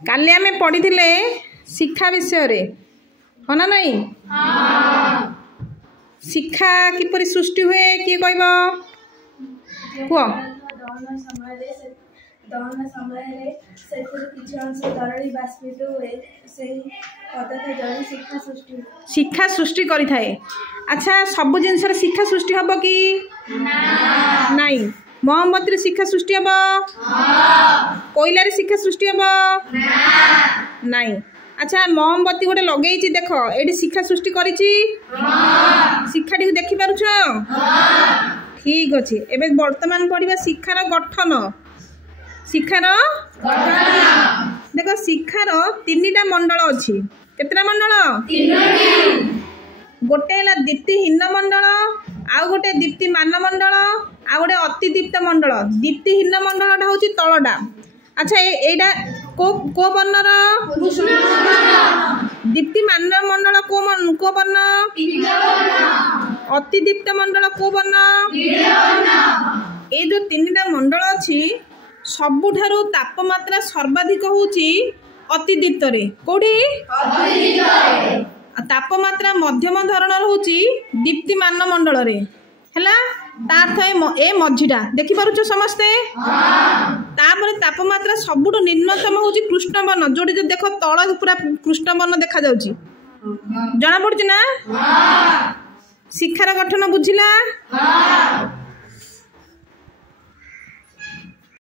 काली आमे पढ़ी शिक्षा विषय हाँ ना नहीं शिक्षा किपरि सृष्टि हुए किए कहब कुह दहन समय बाष्पित हुए शिक्षा सृष्टि करि थाए। अच्छा सब जिनस शिक्षा सृष्टि हम कि नहीं मोमबत्ती शिक्षा सृष्टि हम कोयलार शिक्षा सृष्टि हम नहीं। अच्छा मोमबत्ती गोटे लगे देख ये शिक्षा सृष्टि कर शिक्षा टी देखि पारुछ ठीक अच्छे। एबे वर्तमान पढ़िबा शिक्षार गठन शिक्षार देख शिक्षार तीनटा मंडल अच्छी केतटा मंडल गोटे है दीप्तिहीन मंडल आउ गोटे दीप्तिमान मंडल आउ गोटे अति दीप्त मंडल। दीप्तिहीन मंडलटा हूँ तलटा। अच्छा एटा को वर्णर दीप्तिमान मंडल को वर्ण अति दीप्त मंडल को वर्ण ये जो तीनटा मंडल अच्छी सबुठारु तापमात्रा सर्वाधिक होची अति दीप्त रे कोठी तापमात्रा मध्यम धरणर होची दीप्तिमान मंडल रे हैला तार्थ ए मझीटा देखि पारुछ समस्ते तापर तापमात्रा सबुठु निम्नतम होची कृष्ण वर्ण जोडी जो देख तळ पूरा कृष्ण वर्ण देखा जाउची जना पड़छ ना शिक्षार गठन बुझिला।